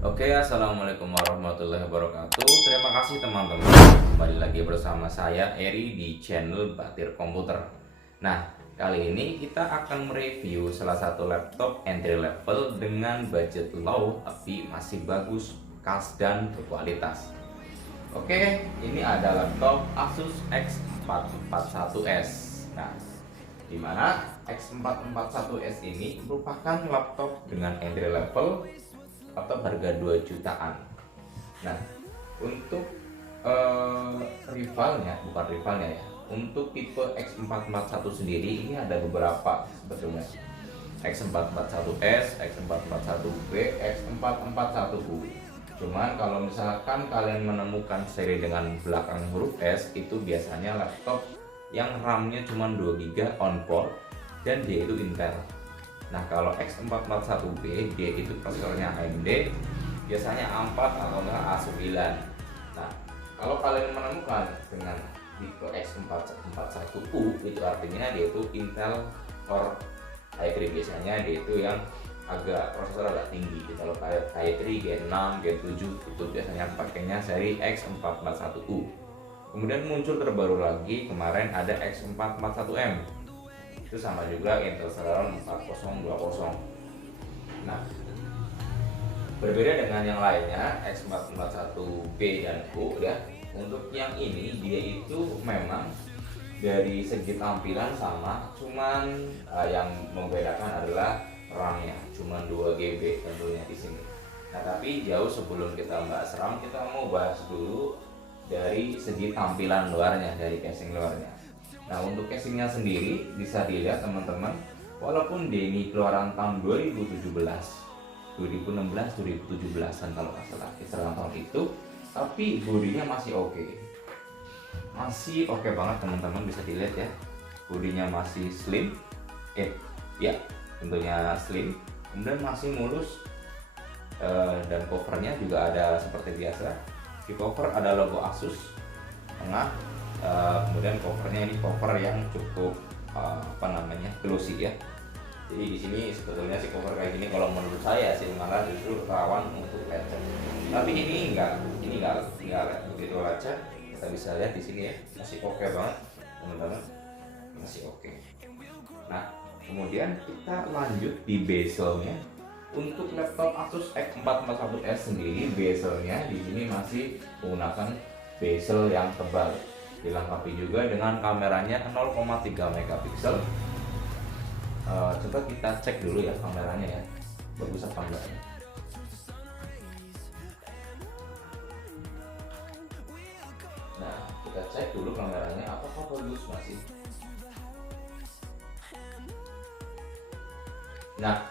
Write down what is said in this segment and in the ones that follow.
Oke, assalamualaikum warahmatullahi wabarakatuh. Terima kasih teman-teman. Kembali lagi bersama saya Eri di channel Batir Komputer. Nah, kali ini kita akan mereview salah satu laptop entry level dengan budget low tapi masih bagus, khas dan berkualitas. Oke, ini ada laptop Asus X441S. Nah, di mana X441S ini merupakan laptop dengan entry level atau harga 2 jutaan. Nah, untuk bukan rivalnya ya. Untuk tipe X441 sendiri ini ada beberapa sebetulnya. X441S, X441B, X441U. Cuman kalau misalkan kalian menemukan seri dengan belakang huruf S, itu biasanya laptop yang RAM-nya cuma 2 GB on-board dan dia itu Intel. Nah, kalau X441B dia itu prosesornya AMD, biasanya A4 atau enggak A9. Nah, kalau kalian menemukan dengan tipe X441U, itu artinya dia itu Intel Core i3, biasanya dia itu yang prosesor agak tinggi. Kalau kayak i3 Gen 6, Gen 7 itu biasanya pakainya seri X441U. Kemudian muncul terbaru lagi kemarin ada X441M. Itu sama juga Intel Celeron 4020. Nah, berbeda dengan yang lainnya X441B dan U ya. Untuk yang ini dia itu memang dari segi tampilan sama, cuman yang membedakan adalah RAM-nya, cuman 2 GB tentunya di sini. Nah, tapi jauh sebelum kita bahas RAM, kita mau bahas dulu dari segi tampilan luarnya, dari casing luarnya. Nah, untuk casingnya sendiri bisa dilihat teman-teman, walaupun dia ini keluaran tahun 2017, 2016, 2017an kalau nggak salah, kisaran tahun itu, tapi bodinya masih oke. Masih oke banget teman-teman, bisa dilihat ya. Bodinya masih slim, ya tentunya slim, kemudian masih mulus, dan covernya juga ada seperti biasa. Di cover ada logo Asus tengah. Kemudian covernya ini cover yang cukup glossy ya. Jadi di sini sebetulnya sih cover kayak gini kalau menurut saya sih malah justru rawan untuk lecet. Tapi ini enggak begitu lecet. Kita bisa lihat di sini ya, masih oke banget teman-teman, masih oke. Nah, kemudian kita lanjut di bezelnya. Untuk laptop Asus X441S sendiri, bezelnya di sini masih menggunakan bezel yang tebal. Dilengkapi juga dengan kameranya 0,3 megapiksel. Coba kita cek dulu ya kameranya ya, bagus apa enggak ya. Nah, kita cek dulu kameranya apakah bagus masih. Nah,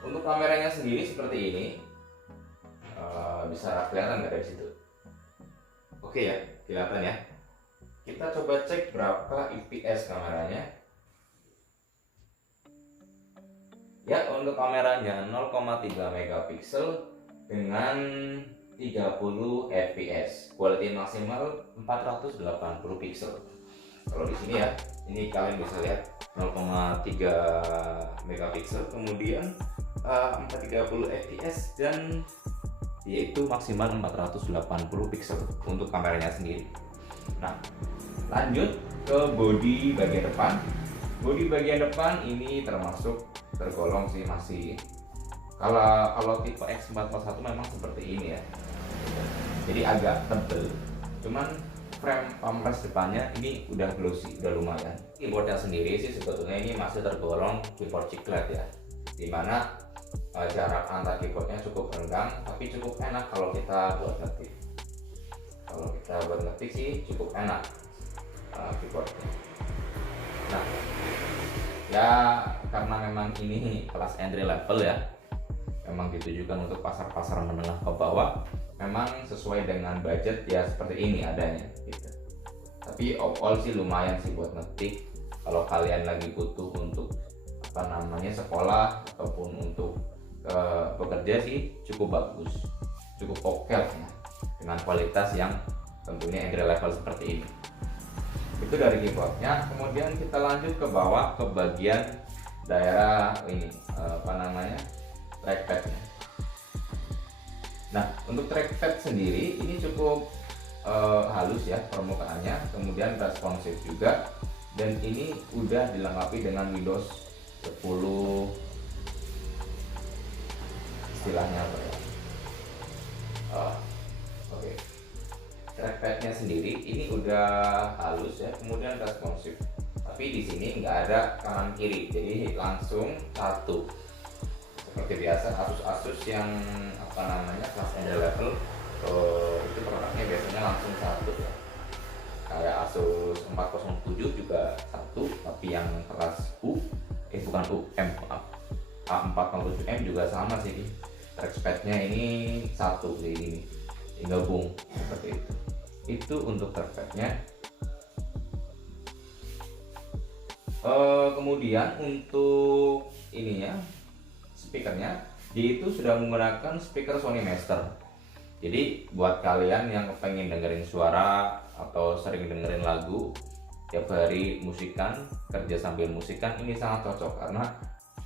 untuk kameranya sendiri seperti ini, bisa kelihatan nggak dari situ? Oke ya, kelihatan ya. Kita coba cek berapa IPS kameranya. Ya, untuk kameranya 0,3 megapiksel dengan 30 fps. Quality maksimal 480 pixel. Kalau di sini ya, ini kalian bisa lihat 0,3 megapiksel, kemudian 430 fps dan yaitu maksimal 480 pixel untuk kameranya sendiri. Nah, lanjut ke bodi bagian depan. Bodi bagian depan ini tergolong sih masih, kalau tipe X441 memang seperti ini ya. Jadi agak tebel. Cuman frame pamres depannya ini udah glossy, udah lumayan. Keyboardnya sendiri sih sebetulnya ini masih tergolong keyboard chiclet ya. Dimana jarak antar keyboardnya cukup renggang, tapi cukup enak kalau kita buat ngetik. Kalau kita buat ngetik sih cukup enak keyboardnya. Nah, ya karena memang ini kelas entry level ya, memang ditujukan untuk pasar-pasar menengah ke bawah, memang sesuai dengan budget ya seperti ini adanya gitu. Tapi overall sih lumayan sih buat ngetik. Kalau kalian lagi butuh untuk sekolah ataupun untuk bekerja sih cukup bagus, cukup oke ya, dengan kualitas yang tentunya entry level seperti ini. Itu dari keyboardnya. Kemudian kita lanjut ke bawah ke bagian daerah ini trackpadnya. Nah, untuk trackpad sendiri ini cukup halus ya permukaannya, kemudian responsif juga, dan ini udah dilengkapi dengan Windows 10, istilahnya apa ya, oke. Trackpadnya sendiri ini udah halus ya, kemudian responsif, tapi di sini nggak ada kanan kiri, jadi langsung satu seperti biasa. Asus yang apa namanya kelas entry level itu produknya biasanya langsung satu ya, kayak Asus 407 juga satu, tapi yang kelas bukan M, A407M juga sama sih, trackpadnya ini satu ini gabung seperti itu untuk trackpadnya. Kemudian untuk ininya, speakernya dia itu sudah menggunakan speaker Sony Master. Jadi buat kalian yang pengen dengerin suara atau sering dengerin lagu tiap hari, musikan, kerja sambil musikan, ini sangat cocok karena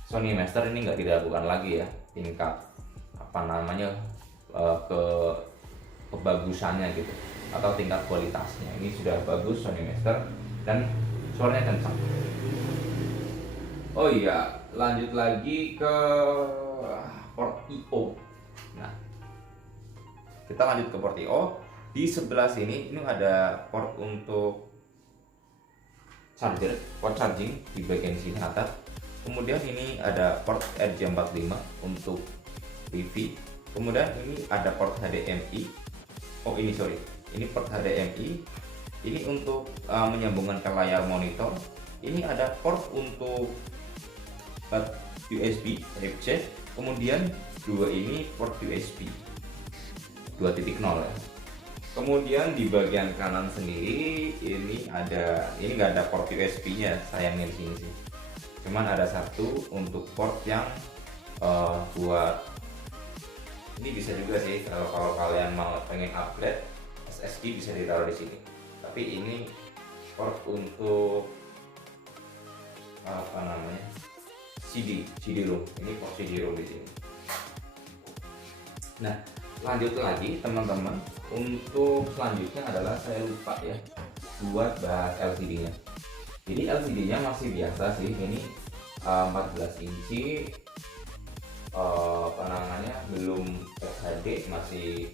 Sony Master ini nggak diragukan lagi ya tingkat apa namanya kebagusannya gitu atau tingkat kualitasnya. Ini sudah bagus Sony Master dan suaranya kencang. Oh iya, lanjut lagi ke port I/O. Nah, kita lanjut ke port I/O. Di sebelah sini ini ada port untuk charger, port charging di bagian sini atas. Kemudian ini ada port RJ45 untuk Wi-Fi. Kemudian ini ada port HDMI. Ini port HDMI. Ini untuk menyambungkan ke layar monitor. Ini ada port untuk USB Type-C. Kemudian dua ini port USB 2.0 ya. Kemudian di bagian kanan sendiri ini nggak ada port USB-nya, sayangnya di sini sih. Cuman ada satu untuk port yang buat ini bisa juga sih kalau kalian mau pengen upgrade SSD bisa ditaruh di sini. Tapi ini port untuk apa namanya? CD-ROM. Ini port CD-ROM di sini. Nah, lanjut lagi teman-teman. Untuk selanjutnya adalah saya lupa ya buat bahas LCD-nya. Jadi LCD-nya masih biasa sih, ini 14 inci, belum HD, masih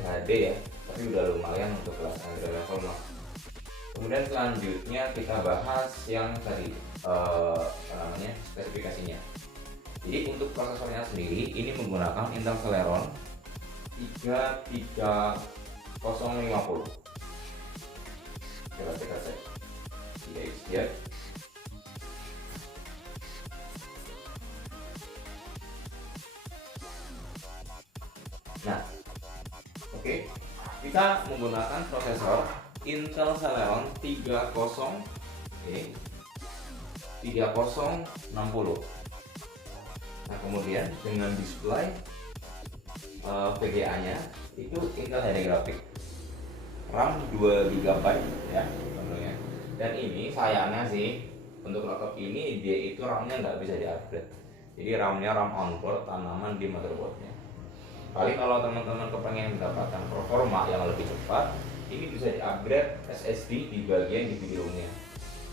HD ya, tapi udah lumayan untuk kelas entry level lah. Kemudian selanjutnya kita bahas yang tadi spesifikasinya. Jadi untuk prosesornya sendiri ini menggunakan Intel Celeron 33050. Coba kita cek 3x ya. Nah, oke. Kita menggunakan prosesor Intel Celeron 3060. Nah, kemudian dengan display VGA-nya itu Intel HD Graphics, RAM 2 GB ya tentunya. Dan ini sayangnya sih untuk laptop ini dia itu RAM-nya nggak bisa di-upgrade. Jadi RAM-nya RAM onboard tanaman di motherboard-nya. Paling kalau teman-teman kepengen mendapatkan performa yang lebih cepat, ini bisa di-upgrade SSD di bagian DVD room-nya.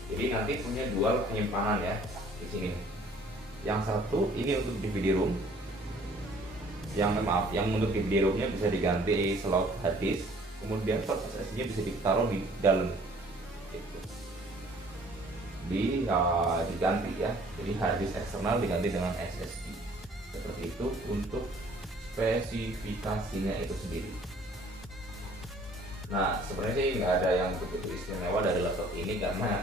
Jadi nanti punya dual penyimpanan ya di sini. Yang satu ini untuk DVD room. Yang untuk DVD room-nya bisa diganti slot hard disk, kemudian port SSD-nya bisa ditaruh di dalam. Gitu. Diganti ya. Jadi hard disk eksternal diganti dengan SSD. Seperti itu untuk spesifikasinya itu sendiri. Nah, sebenarnya sih nggak ada yang begitu istimewa dari laptop ini karena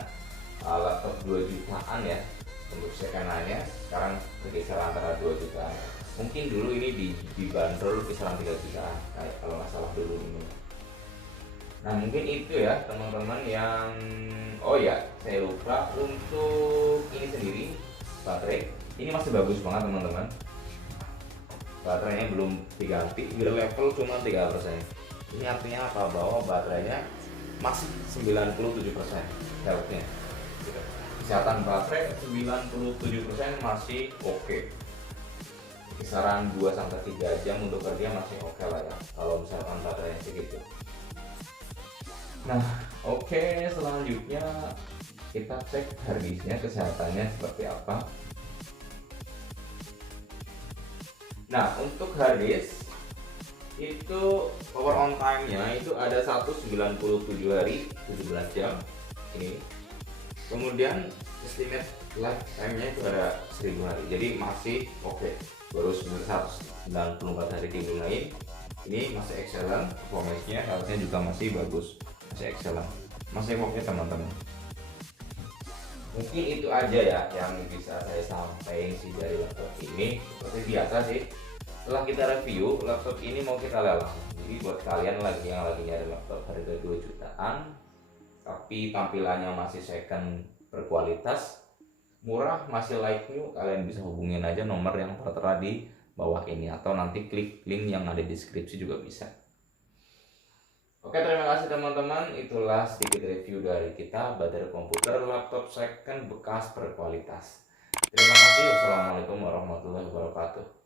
laptop 2 jutaan ya untuk second-nya sekarang bergeser antara 2 jutaan. Mungkin dulu ini dibanderol kisaran 3 jutaan kayak kalau nggak salah dulu ini. Nah, mungkin itu ya teman-teman yang saya lupa untuk ini sendiri baterai. Ini masih bagus banget teman-teman. Baterainya belum diganti, level cuma 3%. Ini artinya apa? Bahwa baterainya masih 97% health-nya. Kesehatan baterai 97% masih oke. kisaran 2-3 jam untuk kerja masih oke lah ya kalau misalkan baterainya segitu. Nah oke, selanjutnya kita cek harddisknya kesehatannya seperti apa. Nah untuk harddisk itu power on time nya itu ada 197 hari 17 jam ini, kemudian estimate lifetime nya itu ada 1000 hari, jadi masih oke. Baru 194 hari digunain, ini masih excellent, performance nya health nya juga masih bagus, masih excellent, masih oke teman-teman. Mungkin itu aja ya yang bisa saya sampaikan sih dari laptop ini. Seperti biasa sih, setelah kita review laptop ini mau kita lelang. Jadi buat kalian lagi yang lagi nyari laptop harga 2 jutaan tapi tampilannya masih second, berkualitas, murah, masih like new, kalian bisa hubungin aja nomor yang tertera di bawah ini atau nanti klik link yang ada di deskripsi juga bisa. Oke, terima kasih teman-teman. Itulah sedikit review dari kita baterai komputer laptop second bekas berkualitas. Terima kasih. Wassalamualaikum warahmatullahi wabarakatuh.